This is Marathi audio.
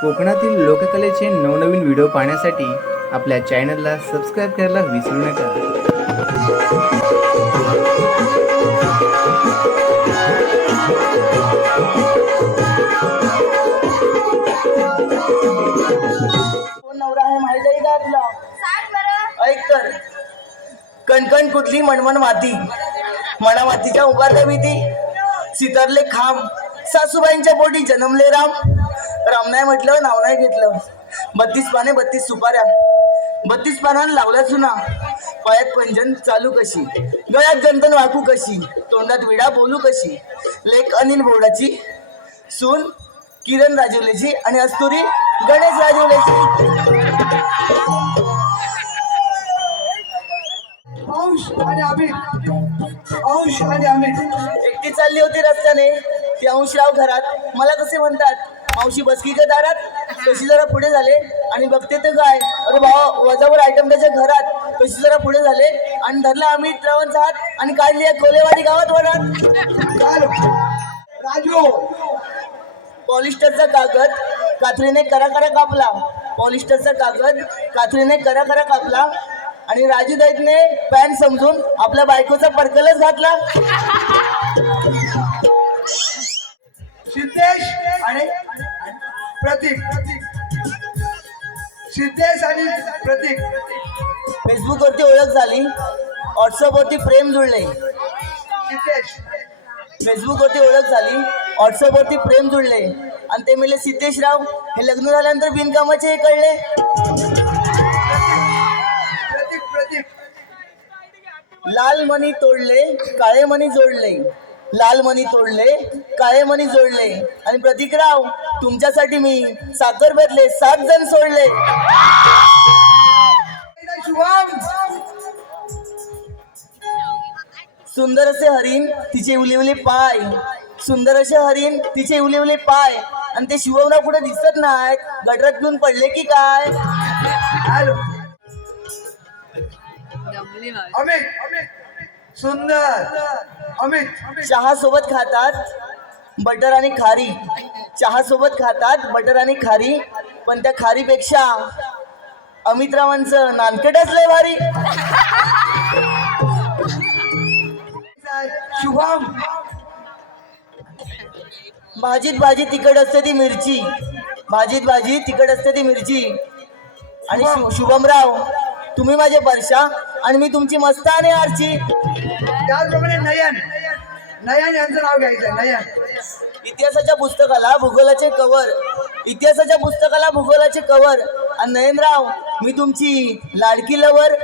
कोकणातील लोककलेचे नवनवीन व्हिडिओ पाहण्यासाठी आपल्या चॅनलला सबस्क्राईब करायला विसरू नका. कोण नवरा आहे माहिती आहे का तुला? ऐक तर, कणकण कुठली मनमन माती, मना मातीच्या उभारल्या भीती, सितारले खांब, सासूबाईंच्या पोटी जन्मले राम. राम नाही म्हटलं, नाव नाही घेतलं. 32 पाने 32 सुपाऱ्या, 32 पानांना लावल्या चुना. पायात पंजन चालू कशी, गळ्यात गंतन वाकू कशी, तोंडात विडा बोलू कशी. लेक अनिल बोर्डाची, सून किरण राजवलेची आणि अस्तुरी गणेश राजवलेची. अंश आणि अमित एकटी चालली होती रस्त्याने, ती अंशराव घरात. मला कसे म्हणतात, मावशी बसकी का दारात. तशी जरा पुढे झाले आणि बघते तर काय, अरे भावा वजावर आयटम त्याच्या घरात. तशी जरा पुढे झाले आणि धरला अमित रावांचा हात आणि काढली या कोलेवाडी गावात वरात. राजू पॉलिस्टरचा कागद कात्रीने करा कापला, पॉलिस्टरचा कागद कात्रीने करा कापला आणि राजू दैतने पॅन्ट समजून आपल्या बायकोचा पर्कलच घातला. सिद्धेश आणि प्रतीक, सिद्धेश आणि प्रतीक फेसबुक वरती ओळख झाली, व्हॉट्सअप वरती प्रेम जुळले. सिद्धेश फेसबुक वरती ओळख झाली, व्हॉट्सअप वरती प्रेम जुळले आणि ते म्हणले सिद्धेशराव हे लग्न झाल्यानंतर बिनकामाचे हे कळले. प्रतीक प्रतीक लाल मणी तोडले काळे मणी जोडले, लाल मणी तोडले काळे मणी जोडले आणि प्रतीकराव तुमच्यासाठी मी साखर बदले 7 जण सोडले. शुभम सुंदर असे हरिण तिचे उलिवले पाय, सुंदर असे हरिण तिचे उलिवले पाय आणि ते शिवमराव कुठे दिसत नाहीत, गटरात घेऊन पडले की काय. हॅलो अमित सुंदर अमित चहा सोबत खातात बटर आणि खारी, चहा सोबत खातात बटर आणि खारी, पण त्या खारीपेक्षा अमितरावांचं नानकटच लय भारी. शुभम भाजीत भाजी तिखट असते ती मिरची, भाजीत भाजी तिखट असते ती मिरची. आणि शुभमराव तुम्ही माझे परशा आणि मी तुमची मस्ता आणि आरची. त्याचप्रमाणे नयन नयन यांचं नाव घ्यायचं नयन. इतिहासाच्या पुस्तकाला भूगोलाचे कवर, इतिहासाच्या पुस्तकाला भूगोलाचे कवर आणि नयनराव मी तुमची लाडकी लवर.